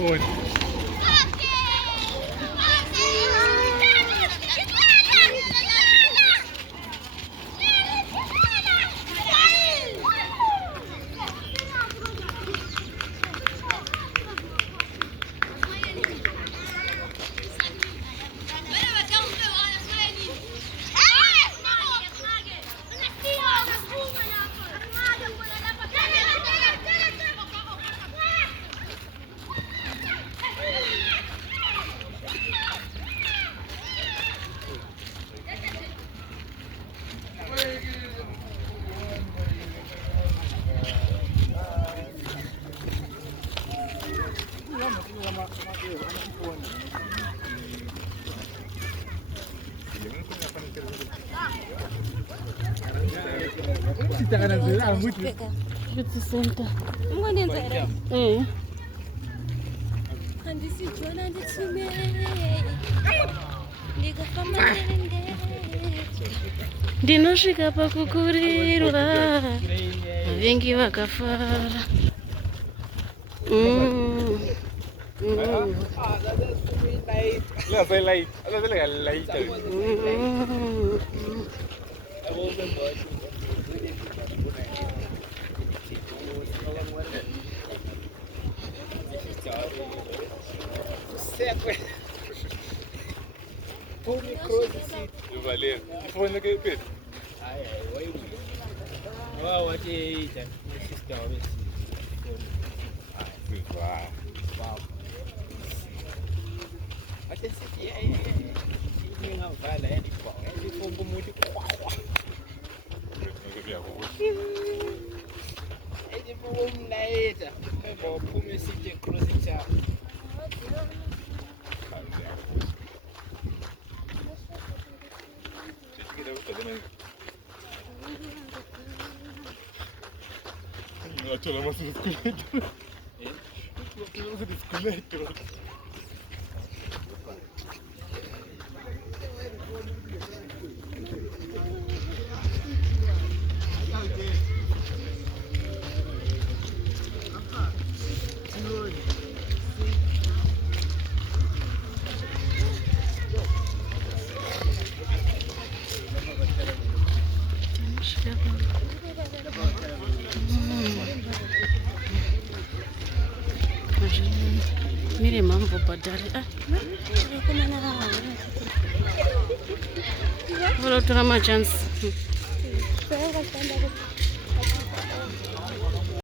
Ой. Kita kadang tu, muito. Beauty center. Ndinosvika pakukurirwa vavengi vakafara. Valeu. Foi no que eu fiz. Wow, what is that? Wow. What is it? Não vai lá, ele pô, ele foi muito qual. Ele foi nada. Eu vou pôr meu sítio cruzar. C'è la massa di squeleto. C'è la massa di squeleto. Mire mambo badari. Wala tuna machance.